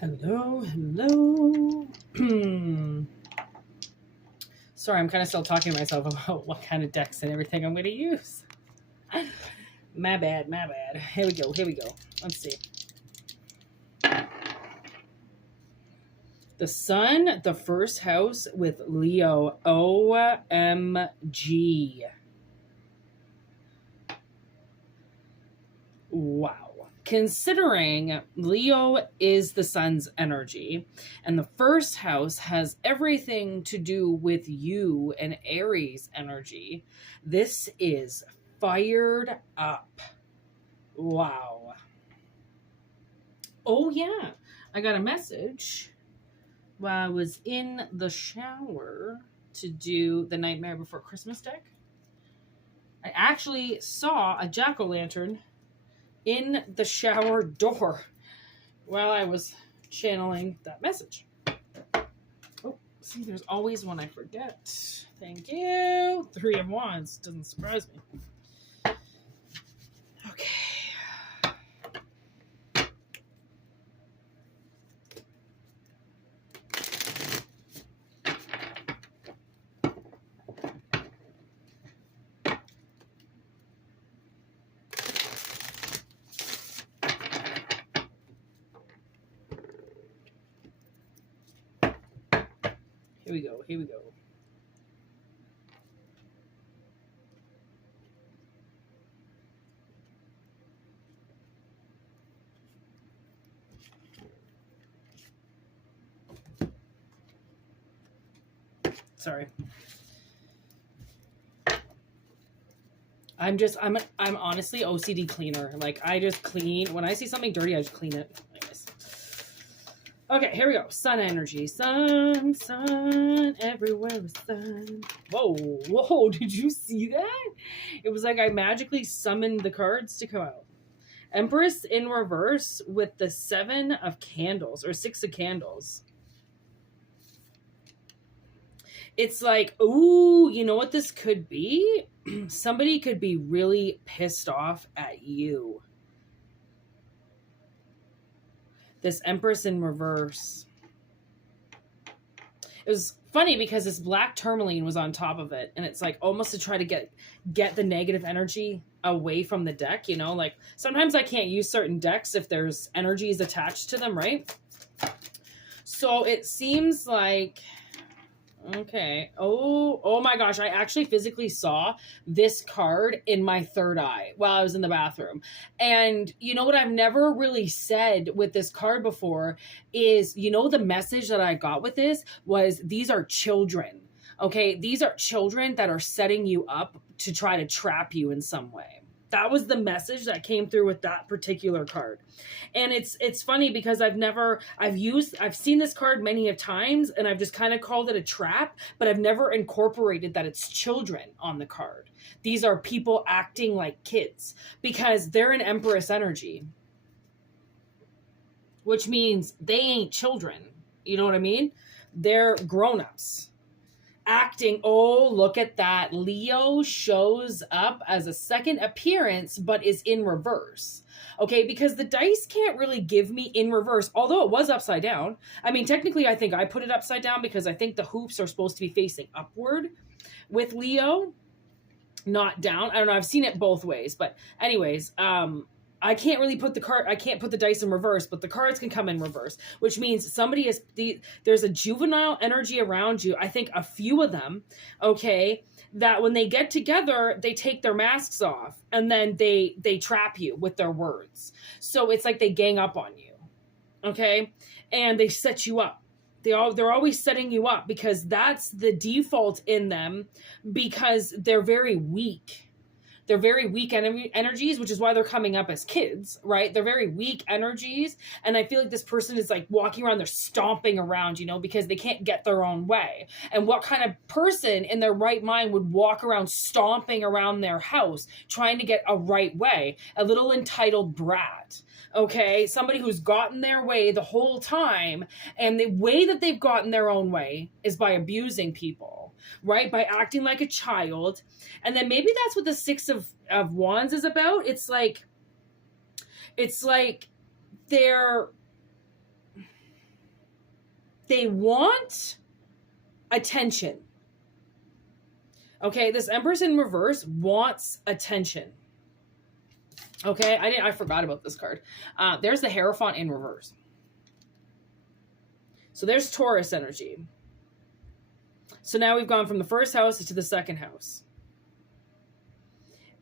Hello, hello. Sorry, I'm kind of still talking to myself about what kind of decks and everything I'm going to use. My bad, my bad. Here we go, here we go. Let's see. The Sun, the first house with Leo. OMG. Wow. Considering Leo is the Sun's energy, and the first house has everything to do with you and Aries energy, this is fired up. Wow. Oh, yeah. I got a message while I was in the shower to do the Nightmare Before Christmas deck. I actually saw a jack-o'-lantern in the shower door while I was channeling that message. Oh, see, there's always one I forget. Thank you. 3 of Wands. Doesn't surprise me. Okay. Here we go. Here we go. Sorry. I'm honestly OCD cleaner. Like, I just clean. When I see something dirty, I just clean it. Anyways. Okay, here we go. Sun energy. Sun, sun, everywhere is sun. Whoa, whoa, did you see that? It was like I magically summoned the cards to come out. Empress in reverse with the 7 of candles, or 6 of candles. It's like, ooh, you know what this could be? Somebody could be really pissed off at you. This Empress in reverse. It was funny because this black tourmaline was on top of it, and it's like almost to try to get the negative energy away from the deck, you know? Like, sometimes I can't use certain decks if there's energies attached to them, right? So it seems like... Okay. Oh my gosh. I actually physically saw this card in my third eye while I was in the bathroom. And you know what I've never really said with this card before is, you know, the message that I got with this was these are children. Okay. These are children that are setting you up to try to trap you in some way. That was the message that came through with that particular card. And it's funny because I've seen this card many of times, and I've just kind of called it a trap, but I've never incorporated that it's children on the card. These are people acting like kids because they're an Empress energy, which means they ain't children. You know what I mean? They're grown-ups. Acting, oh, look at that. Leo shows up as a second appearance, but is in reverse. Okay, because the dice can't really give me in reverse, although it was upside down. I mean, technically, I think I put it upside down because I think the hoops are supposed to be facing upward with Leo, not down. I don't know. I've seen it both ways. But anyways, I can't really put I can't put the dice in reverse, but the cards can come in reverse, which means there's a juvenile energy around you. I think a few of them, okay, that when they get together, they take their masks off and then they trap you with their words. So it's like they gang up on you, okay, and they set you up. They're always setting you up because that's the default in them because they're very weak. They're very weak energies, which is why they're coming up as kids, right? They're very weak energies. And I feel like this person is like walking around, they're stomping around, you know, because they can't get their own way. And what kind of person in their right mind would walk around stomping around their house trying to get a right way? A little entitled brat. Okay, somebody who's gotten their way the whole time, and the way that they've gotten their own way is by abusing people, right? By acting like a child. And then maybe that's what the 6 of Wands is about. It's like they're they want attention. Okay, this Empress in reverse wants attention. Okay, I forgot about this card. There's the Hierophant in reverse. So there's Taurus energy. So now we've gone from the first house to the second house.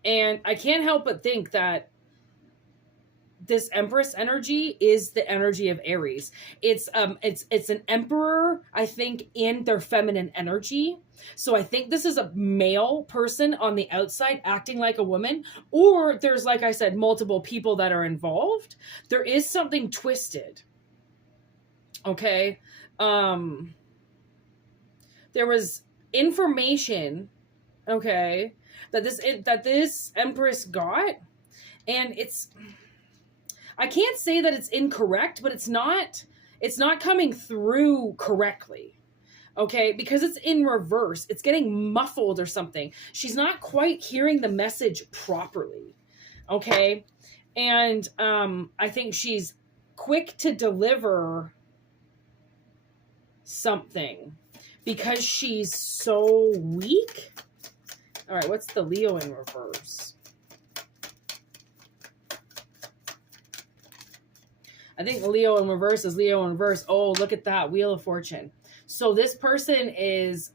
And I can't help but think that this Empress energy is the energy of Aries. It's an emperor, I think, in their feminine energy. So I think this is a male person on the outside acting like a woman, or there's, like I said, multiple people that are involved. There is something twisted. Okay. There was information, okay, that this Empress got, and I can't say that it's incorrect, but it's not coming through correctly. Okay, because it's in reverse. It's getting muffled or something. She's not quite hearing the message properly. Okay? And I think she's quick to deliver something because she's so weak. All right, what's the Leo in reverse? I think Leo in reverse is Leo in reverse. Oh, look at that. Wheel of Fortune. So this person is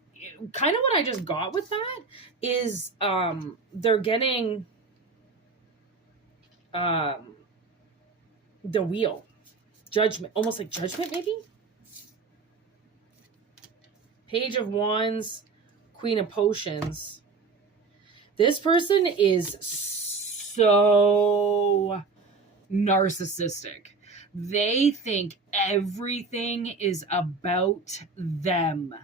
kind of what I just got with that is they're getting the wheel. Judgment. Almost like judgment, maybe? Page of Wands, Queen of Potions. This person is so narcissistic. They think everything is about them.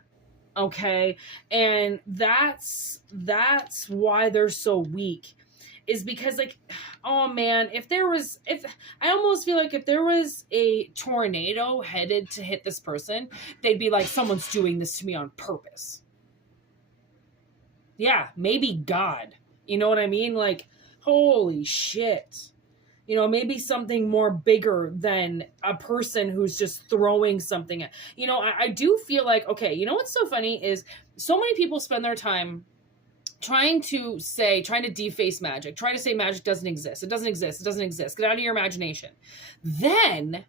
Okay? And that's why they're so weak. Is because, like, oh man, I almost feel like if there was a tornado headed to hit this person, they'd be like, someone's doing this to me on purpose. Yeah, maybe God. You know what I mean? Like, holy shit. You know, maybe something more bigger than a person who's just throwing something at. You know, I do feel like, okay, you know what's so funny is so many people spend their time trying to deface magic, trying to say magic doesn't exist. It doesn't exist. It doesn't exist. Get out of your imagination. Then,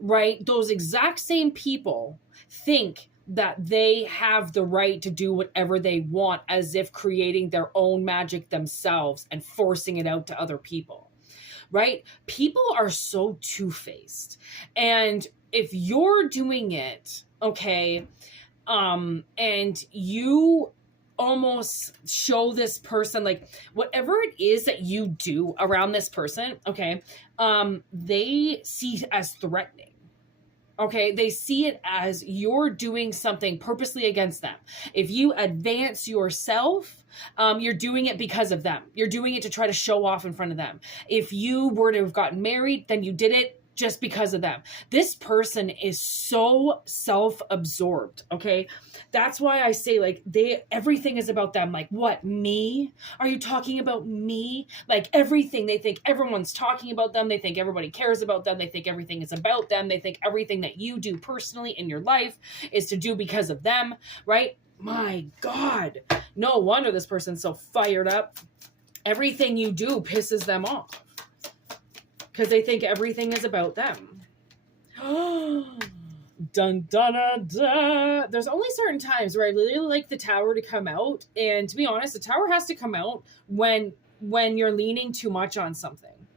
right, those exact same people think that they have the right to do whatever they want as if creating their own magic themselves and forcing it out to other people. Right? People are so two-faced. And if you're doing it, okay, and you almost show this person, like, whatever it is that you do around this person, okay, they see it as threatening. Okay, they see it as you're doing something purposely against them. If you advance yourself, you're doing it because of them. You're doing it to try to show off in front of them. If you were to have gotten married, then you did it just because of them. This person is so self-absorbed, okay? That's why I say, like, everything is about them. Like, what, me? Are you talking about me? Like, everything. They think everyone's talking about them. They think everybody cares about them. They think everything is about them. They think everything that you do personally in your life is to do because of them, right? My God. No wonder this person's so fired up. Everything you do pisses them off. Because they think everything is about them. Dun, dun, dun, dun. There's only certain times where I really like the Tower to come out. And to be honest, the Tower has to come out when you're leaning too much on something.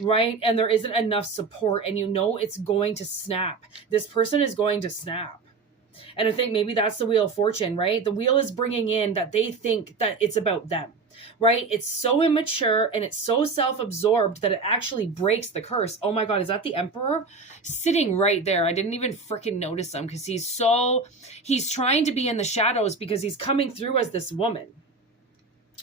Right? And there isn't enough support. And you know it's going to snap. This person is going to snap. And I think maybe that's the Wheel of Fortune, right? The wheel is bringing in that they think that it's about them. Right? It's so immature and it's so self-absorbed that it actually breaks the curse. Oh my God, is that the Emperor? Sitting right there. I didn't even freaking notice him because he's trying to be in the shadows because he's coming through as this woman.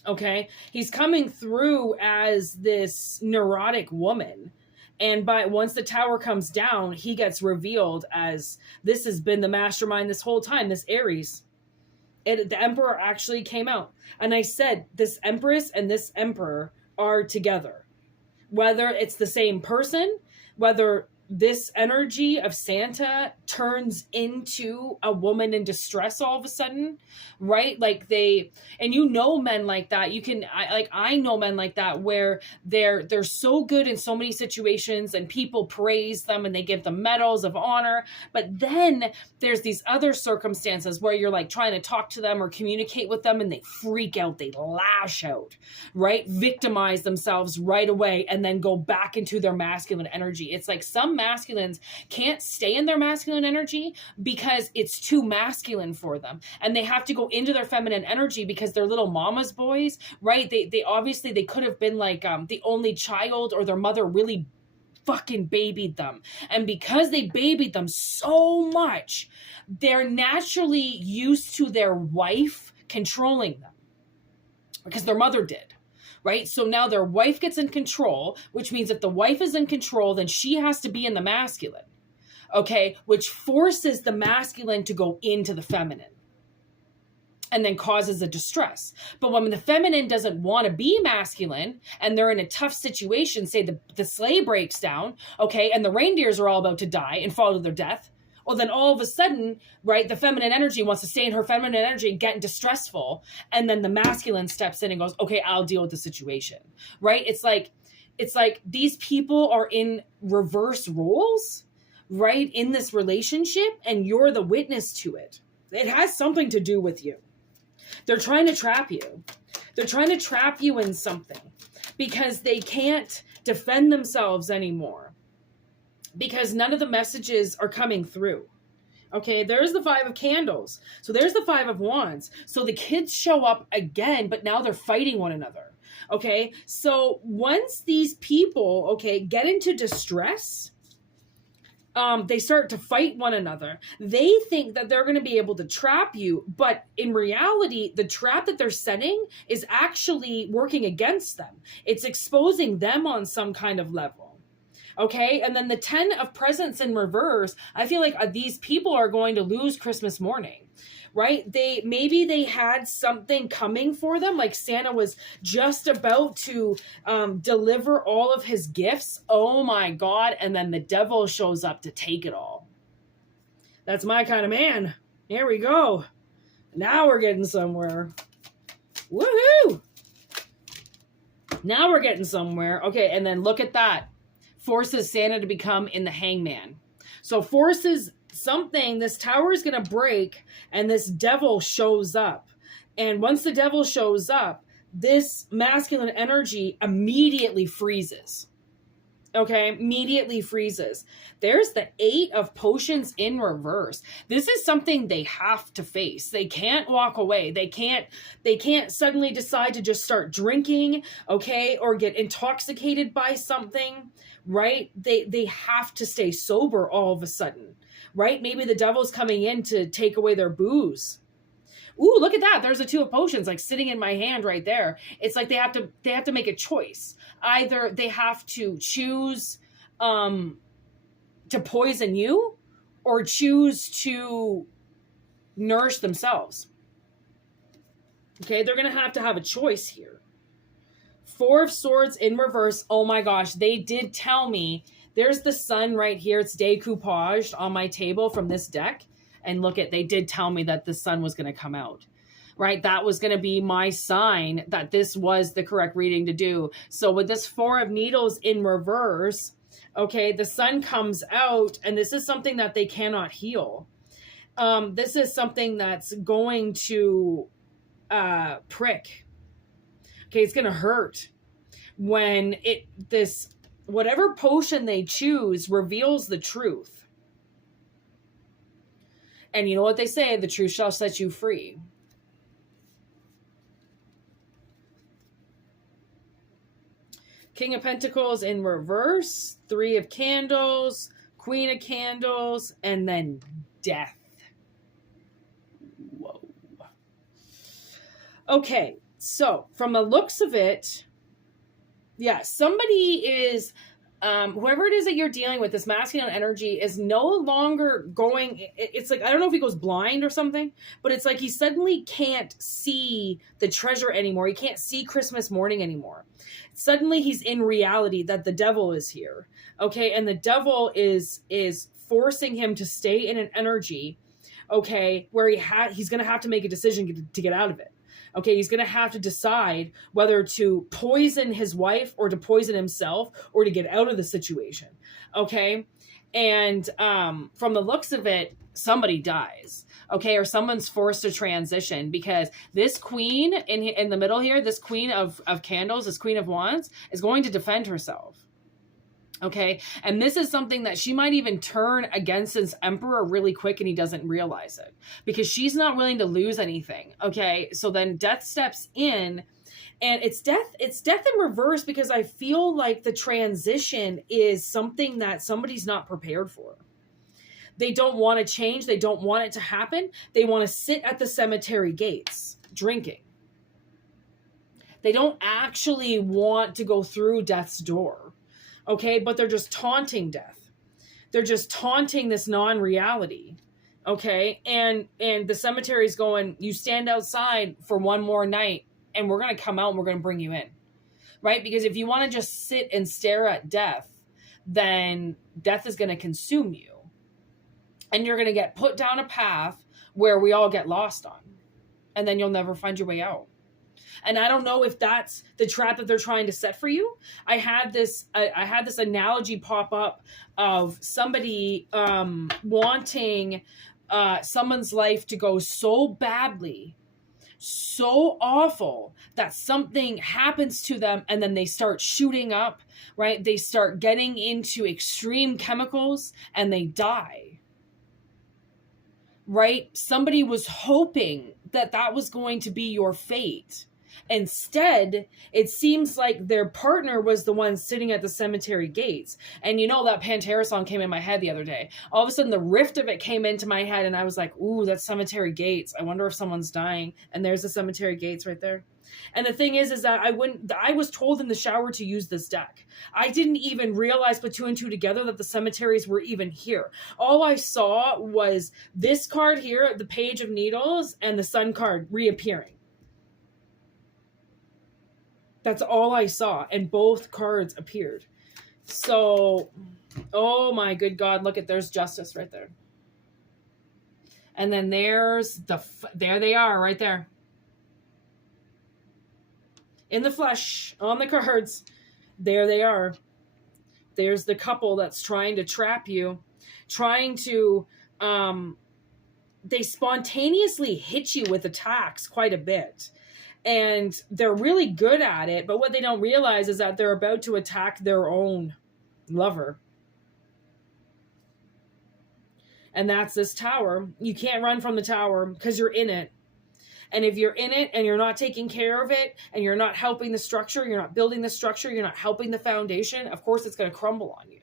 Okay? He's coming through as this neurotic woman. And once the Tower comes down, he gets revealed as this has been the mastermind this whole time, this Aries. The Emperor actually came out. And I said, this Empress and this Emperor are together. Whether it's the same person, whether this energy of Santa turns into a woman in distress all of a sudden, right? Like and you know men like that. I know men like that where they're so good in so many situations and people praise them and they give them medals of honor. But then there's these other circumstances where you're like trying to talk to them or communicate with them and they freak out, they lash out, right? Victimize themselves right away and then go back into their masculine energy. It's like some masculines can't stay in their masculine energy because it's too masculine for them. And they have to go into their feminine energy because they're little mama's boys, right? They obviously, they could have been like the only child, or their mother really fucking babied them. And because they babied them so much, they're naturally used to their wife controlling them because their mother did. Right? So now their wife gets in control, which means if the wife is in control, then she has to be in the masculine. Okay? Which forces the masculine to go into the feminine and then causes a distress. But when the feminine doesn't want to be masculine and they're in a tough situation, say the sleigh breaks down, okay, and the reindeers are all about to die and fall to their death, well, then all of a sudden, right, the feminine energy wants to stay in her feminine energy and get distressful. And then the masculine steps in and goes, okay, I'll deal with the situation, right? It's like these people are in reverse roles, right, in this relationship, and you're the witness to it. It has something to do with you. They're trying to trap you. They're trying to trap you in something because they can't defend themselves anymore. Because none of the messages are coming through. Okay, there's the 5 of candles. So there's the 5 of wands. So the kids show up again, but now they're fighting one another. Okay, so once these people, okay, get into distress, they start to fight one another. They think that they're going to be able to trap you, but in reality, the trap that they're setting is actually working against them. It's exposing them on some kind of level. Okay, and then the 10 of presents in reverse, I feel like these people are going to lose Christmas morning, right? Maybe they had something coming for them, like Santa was just about to deliver all of his gifts. Oh my God, and then the devil shows up to take it all. That's my kind of man. Here we go. Now we're getting somewhere. Woohoo! Now we're getting somewhere. Okay, and then look at that. Forces Santa to become in the hangman. So forces something, this tower is going to break and this devil shows up. And once the devil shows up, this masculine energy immediately freezes. Okay, immediately freezes. There's the 8 of potions in reverse. This is something they have to face. They can't walk away. They can't suddenly decide to just start drinking, okay, or get intoxicated by something, right? They have to stay sober all of a sudden, right? Maybe the devil's coming in to take away their booze. Ooh, look at that. There's a 2 of potions like sitting in my hand right there. It's like they have to make a choice. Either they have to choose to poison you or choose to nourish themselves. Okay, they're going to have a choice here. 4 of swords in reverse. Oh my gosh, they did tell me. There's the sun right here. It's decoupaged on my table from this deck. And look at, they did tell me that the sun was going to come out, right? That was going to be my sign that this was the correct reading to do. So with this 4 of needles in reverse, okay, the sun comes out and this is something that they cannot heal. This is something that's going to prick. Okay, it's going to hurt when whatever potion they choose reveals the truth. And you know what they say, the truth shall set you free. King of Pentacles in reverse, 3 of candles, Queen of candles, and then death. Whoa. Okay, so from the looks of it, yeah, somebody is whoever it is that you're dealing with, this masculine energy is no longer going, it's like, I don't know if he goes blind or something, but it's like he suddenly can't see the treasure anymore. He can't see Christmas morning anymore. Suddenly he's in reality that the devil is here. Okay. And the devil is forcing him to stay in an energy, okay, where he's going to have to make a decision to get out of it. Okay, he's going to have to decide whether to poison his wife or to poison himself or to get out of the situation. Okay, and from the looks of it, somebody dies. Okay, or someone's forced to transition, because this queen in the middle here, this queen of candles, this queen of wands, is going to defend herself. Okay, and this is something that she might even turn against this emperor really quick and he doesn't realize it, because she's not willing to lose anything. Okay, so then death steps in, and it's death in reverse, because I feel like the transition is something that somebody's not prepared for. They don't want to change. They don't want it to happen. They want to sit at the cemetery gates drinking. They don't actually want to go through death's door. Okay, but they're just taunting death. They're just taunting this non-reality. Okay, and the cemetery's going, you stand outside for one more night and we're going to come out and we're going to bring you in. Right? Because if you want to just sit and stare at death, then death is going to consume you. And you're going to get put down a path where we all get lost on. And then you'll never find your way out. And I don't know if that's the trap that they're trying to set for you. I had this analogy pop up of somebody wanting someone's life to go so badly, so awful, that something happens to them and then they start shooting up, right? They start getting into extreme chemicals and they die, right? Somebody was hoping that was going to be your fate. Instead, it seems like their partner was the one sitting at the cemetery gates. And you know, that Pantera song came in my head the other day. All of a sudden, the rift of it came into my head, and I was like, ooh, that's cemetery gates. I wonder if someone's dying. And there's the cemetery gates right there. And the thing is that I was told in the shower to use this deck. I didn't even realize, put two and two together, that the cemeteries were even here. All I saw was this card here, the Page of Needles, and the Sun card reappearing. That's all I saw, and both cards appeared. So, oh my good God, look at, there's justice right there. And then there's there they are right there. In the flesh, on the cards, there they are. There's the couple that's trying to trap you, trying to, they spontaneously hit you with attacks quite a bit. And they're really good at it, but what they don't realize is that they're about to attack their own lover. And that's this tower. You can't run from the tower because you're in it. And if you're in it and you're not taking care of it, and you're not helping the structure, you're not building the structure, you're not helping the foundation, of course it's going to crumble on you.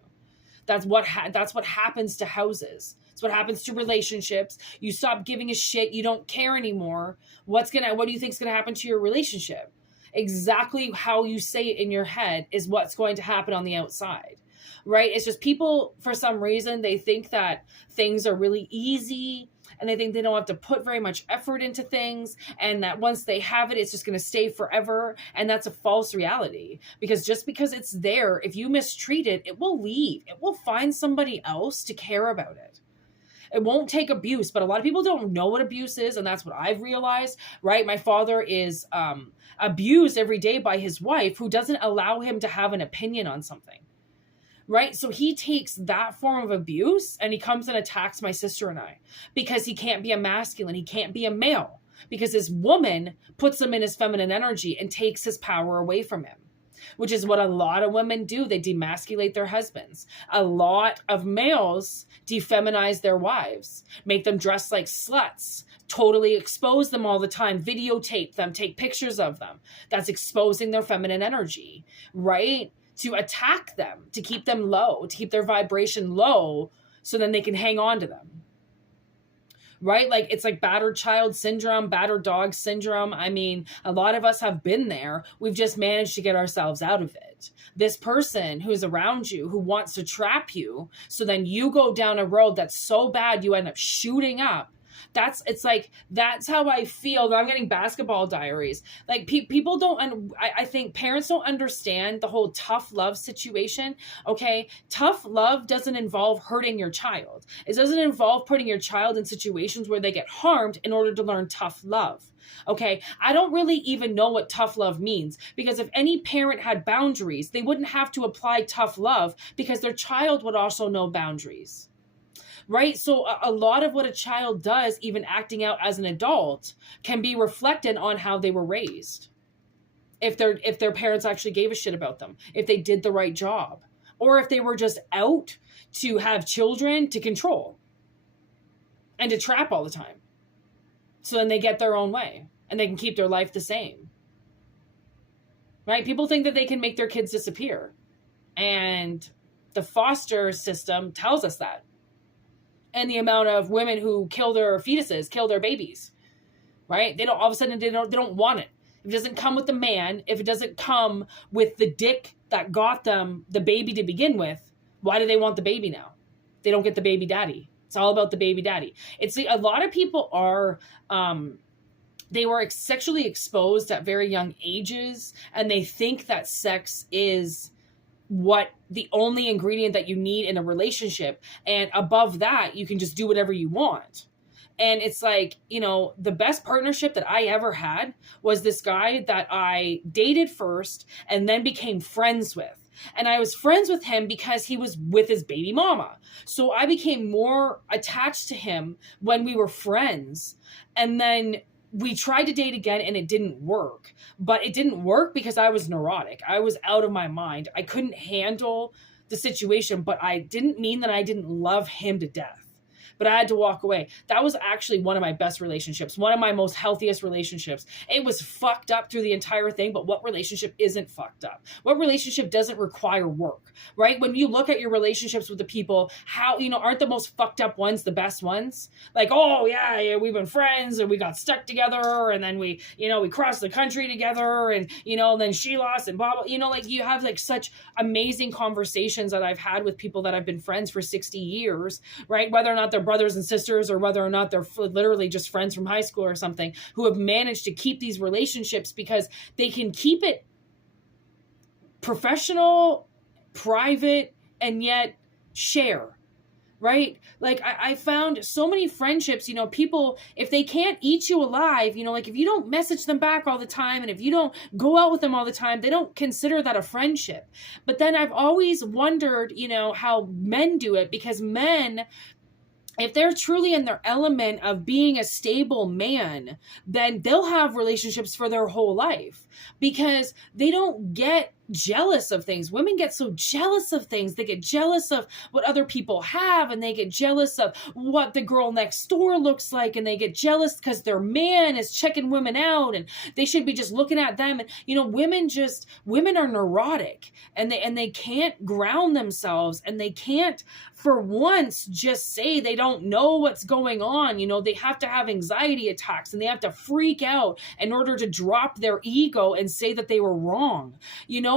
That's what happens to houses. It's what happens to relationships. You stop giving a shit. You don't care anymore. What do you think is going to happen to your relationship? Exactly how you say it in your head is what's going to happen on the outside, right? It's just people, for some reason, they think that things are really easy, and they think they don't have to put very much effort into things, and that once they have it, it's just going to stay forever. And that's a false reality, because just because it's there, if you mistreat it, it will leave. It will find somebody else to care about it. It won't take abuse, but a lot of people don't know what abuse is, and that's what I've realized, right? My father is abused every day by his wife, who doesn't allow him to have an opinion on something, right? So he takes that form of abuse and he comes and attacks my sister and I, because he can't be a masculine. He can't be a male, because his woman puts him in his feminine energy and takes his power away from him, which is what a lot of women do. They demasculate their husbands. A lot of males defeminize their wives, make them dress like sluts, totally expose them all the time, videotape them, take pictures of them. That's exposing their feminine energy, right? To attack them, to keep them low, to keep their vibration low, so then they can hang on to them. Right? Like, it's like battered child syndrome, battered dog syndrome. I mean, a lot of us have been there. We've just managed to get ourselves out of it. it. This person who's around you who wants to trap you, so then you go down a road that's so bad you end up shooting up. That's how I feel. I'm getting basketball diaries. Like people don't, I think parents don't understand the whole tough love situation. Okay. Tough love doesn't involve hurting your child. It doesn't involve putting your child in situations where they get harmed in order to learn tough love. Okay. I don't really even know what tough love means, because if any parent had boundaries, they wouldn't have to apply tough love, because their child would also know boundaries. Right? So a lot of what a child does, even acting out as an adult, can be reflected on how they were raised. If their parents actually gave a shit about them, if they did the right job, or if they were just out to have children to control and to trap all the time. So then they get their own way and they can keep their life the same. Right? People think that they can make their kids disappear. And the foster system tells us that. And the amount of women who kill their fetuses, kill their babies, right? They don't, all of a sudden, they don't want it. If it doesn't come with the man, if it doesn't come with the dick that got them the baby to begin with, why do they want the baby now? They don't get the baby daddy. It's all about the baby daddy. A lot of people are, they were sexually exposed at very young ages, and they think that sex is what the only ingredient that you need in a relationship, and above that you can just do whatever you want. And it's like, the best partnership that I ever had was this guy that I dated first and then became friends with. And I was friends with him because he was with his baby mama, so I became more attached to him when we were friends. And then we tried to date again and it didn't work. But it didn't work because I was neurotic. I was out of my mind. I couldn't handle the situation, but I didn't mean that I didn't love him to death. But I had to walk away. That was actually one of my best relationships, one of my most healthiest relationships. It was fucked up through the entire thing, but what relationship isn't fucked up? What relationship doesn't require work, right? When you look at your relationships with the people, how, aren't the most fucked up ones the best ones? Like, oh yeah, we've been friends and we got stuck together, and then we crossed the country together, and, then she lost and blah, blah, like you have like such amazing conversations that I've had with people that I've been friends for 60 years, right? Whether or not they're brothers and sisters, or whether or not they're literally just friends from high school or something, who have managed to keep these relationships because they can keep it professional, private, and yet share, right? Like I found so many friendships, people, if they can't eat you alive, like if you don't message them back all the time, and if you don't go out with them all the time, they don't consider that a friendship. But then I've always wondered, how men do it, because men, if they're truly in their element of being a stable man, then they'll have relationships for their whole life, because they don't get jealous of things. Women get so jealous of things. They get jealous of what other people have, and they get jealous of what the girl next door looks like, and they get jealous because their man is checking women out and they should be just looking at them. And women are neurotic, and they can't ground themselves, and they can't for once just say they don't know what's going on. They have to have anxiety attacks, and they have to freak out in order to drop their ego and say that they were wrong.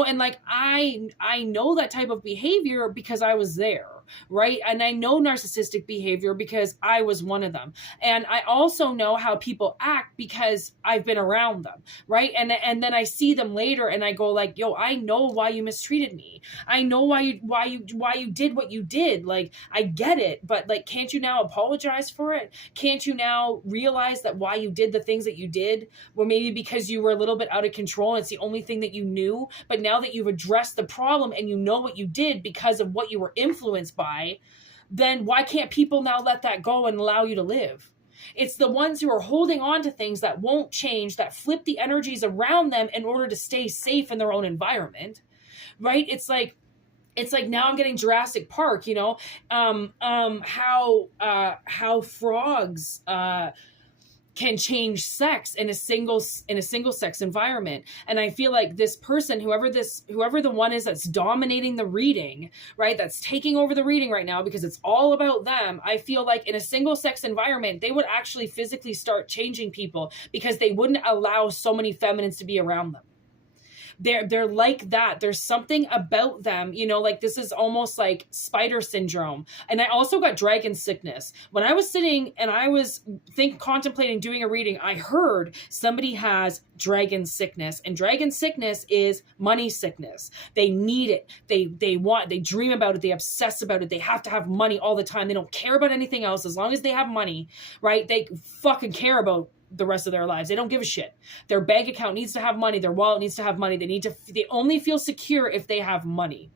And like, I know that type of behavior because I was there, right? And I know narcissistic behavior because I was one of them. And I also know how people act because I've been around them, right? And then I see them later and I go like, yo, I know why you mistreated me. I know why you did what you did. Like, I get it, but like, can't you now apologize for it? Can't you now realize that why you did the things that you did were maybe because you were a little bit out of control and it's the only thing that you knew? But now that you've addressed the problem and you know what you did because of what you were influenced by, then why can't people now let that go and allow you to live? It's the ones who are holding on to things that won't change, that flip the energies around them in order to stay safe in their own environment, right? It's like now I'm getting Jurassic Park, how frogs can change sex in a single sex environment. And I feel like this person, whoever the one is that's dominating the reading, right, that's taking over the reading right now because it's all about them, I feel like in a single sex environment, they would actually physically start changing people because they wouldn't allow so many feminines to be around them. They're like that. There's something about them, you know, like this is almost like spider syndrome. And I also got dragon sickness. When I was sitting and I was contemplating doing a reading, I heard somebody has dragon sickness, and dragon sickness is money sickness. They need it. They dream about it. They obsess about it. They have to have money all the time. They don't care about anything else as long as they have money, right? They fucking care about the rest of their lives. They don't give a shit. Their bank account needs to have money. Their wallet needs to have money. They only feel secure if they have money.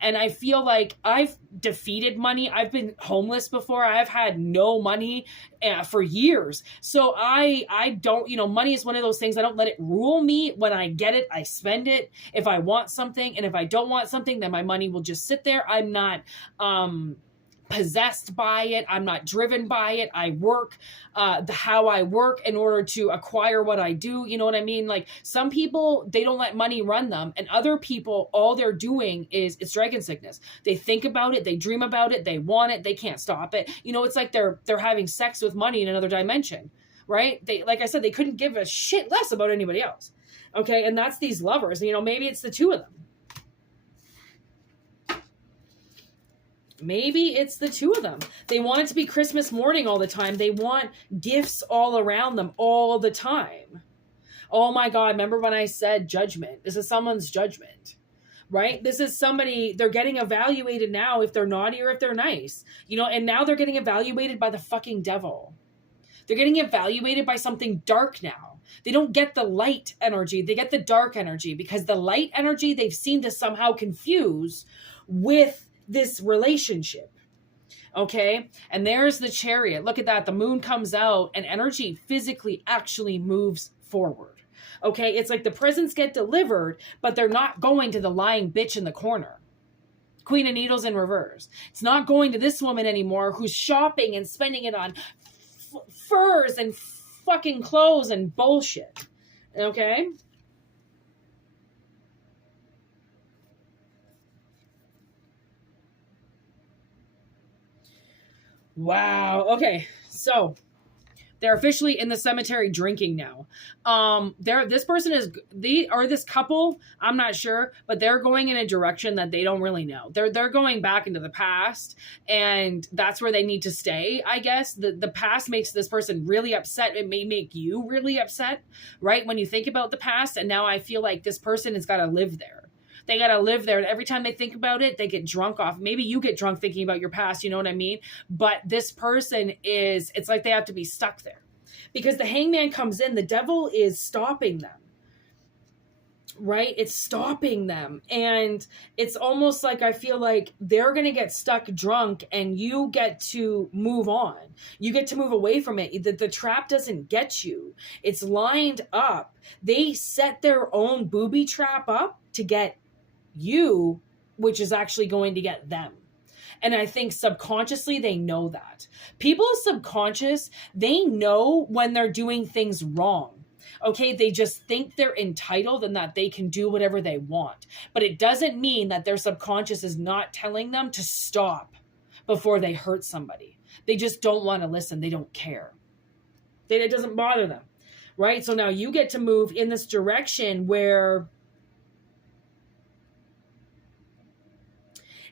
And I feel like I've defeated money. I've been homeless before. I've had no money for years. So I don't, you know, money is one of those things. I don't let it rule me. When I get it, I spend it. If I want something, and if I don't want something, then my money will just sit there. I'm not, possessed by it. I'm not driven by it. I work how I work in order to acquire what I do. You know what I mean? Like some people, they don't let money run them, and other people, all they're doing is it's dragon sickness. They think about it. They dream about it. They want it. They can't stop it. You know, it's like they're having sex with money in another dimension, right? They, like I said, they couldn't give a shit less about anybody else. Okay. And that's these lovers, you know, maybe it's the two of them. Maybe it's the two of them. They want it to be Christmas morning all the time. They want gifts all around them all the time. Oh my God. Remember when I said judgment? This is someone's judgment, right? This is somebody, they're getting evaluated now if they're naughty or if they're nice, you know, and now they're getting evaluated by the fucking devil. They're getting evaluated by something dark now. They don't get the light energy. They get the dark energy, because the light energy they've seemed to somehow confuse with this relationship. Okay. And there's the Chariot. Look at that. The moon comes out and energy physically actually moves forward. Okay. It's like the presents get delivered, but they're not going to the lying bitch in the corner. Queen of Needles in reverse. It's not going to this woman anymore who's shopping and spending it on furs and fucking clothes and bullshit. Okay. Wow. Okay. So they're officially in the cemetery drinking now. This person is this couple, I'm not sure, but they're going in a direction that they don't really know. They're going back into the past, and that's where they need to stay. I guess the past makes this person really upset. It may make you really upset, right? When you think about the past. And now I feel like this person has got to live there. They got to live there. And every time they think about it, they get drunk off. Maybe you get drunk thinking about your past, you know what I mean? But this person it's like they have to be stuck there. Because the hangman comes in, the devil is stopping them. Right? It's stopping them. And it's almost like I feel like they're going to get stuck drunk, and you get to move on. You get to move away from it. The trap doesn't get you. It's lined up. They set their own booby trap up to get you, which is actually going to get them. And I think subconsciously they know that. People subconscious, they know when they're doing things wrong. Okay, they just think they're entitled and that they can do whatever they want. But it doesn't mean that their subconscious is not telling them to stop before they hurt somebody. They just don't want to listen. They don't care. It doesn't bother them, right? So now you get to move in this direction where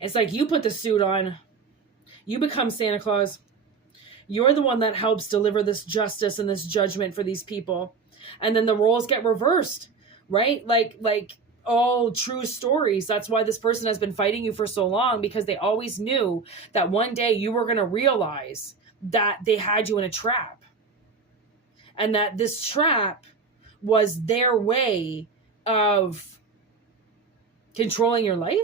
it's like you put the suit on, you become Santa Claus. You're the one that helps deliver this justice and this judgment for these people. And then the roles get reversed, right? Like all true stories. That's why this person has been fighting you for so long, because they always knew that one day you were going to realize that they had you in a trap. And that this trap was their way of controlling your life.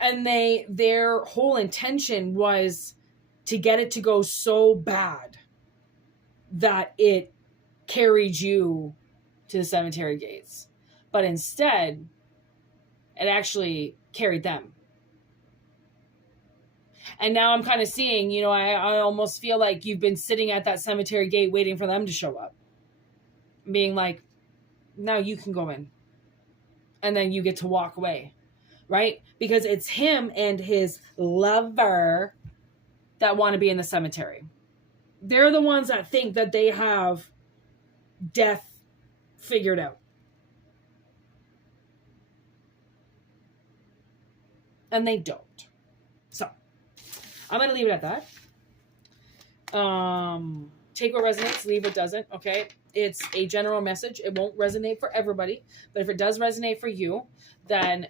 And their whole intention was to get it to go so bad that it carried you to the cemetery gates. But instead, it actually carried them. And now I'm kind of seeing, you know, I almost feel like you've been sitting at that cemetery gate waiting for them to show up. Being like, now you can go in. And then you get to walk away. Right? Because it's him and his lover that want to be in the cemetery. They're the ones that think that they have death figured out. and they don't. So I'm going to leave it at that. Take what resonates, leave what doesn't. Okay. It's a general message. It won't resonate for everybody, but if it does resonate for you, then,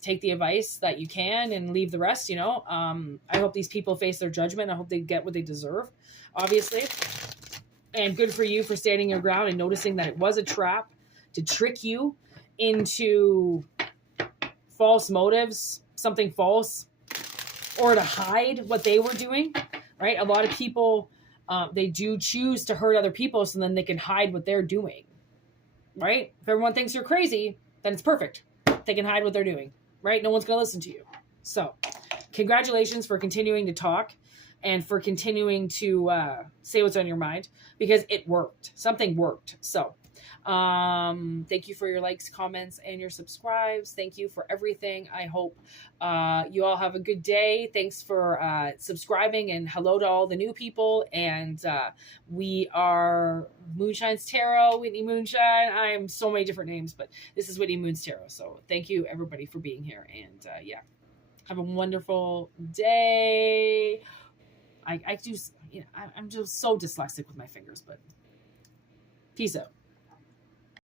take the advice that you can and leave the rest, you know. I hope these people face their judgment. I hope they get what they deserve, obviously. And good for you for standing your ground and noticing that it was a trap to trick you into false motives, something false, or to hide what they were doing, right? A lot of people, they do choose to hurt other people so then they can hide what they're doing, right? If everyone thinks you're crazy, then it's perfect. They can hide what they're doing, right? No one's going to listen to you. So congratulations for continuing to talk and for continuing to say what's on your mind, because it worked. Something worked. So thank you for your likes, comments, and your subscribes. Thank you for everything. I hope you all have a good day. Thanks for subscribing, and hello to all the new people. And we are Moonshine's Tarot, Whitney Moonshine. I am so many different names, but this is Whitney Moon's Tarot. So thank you everybody for being here. And yeah, have a wonderful day. I do, you know, I'm just so dyslexic with my fingers, but peace out.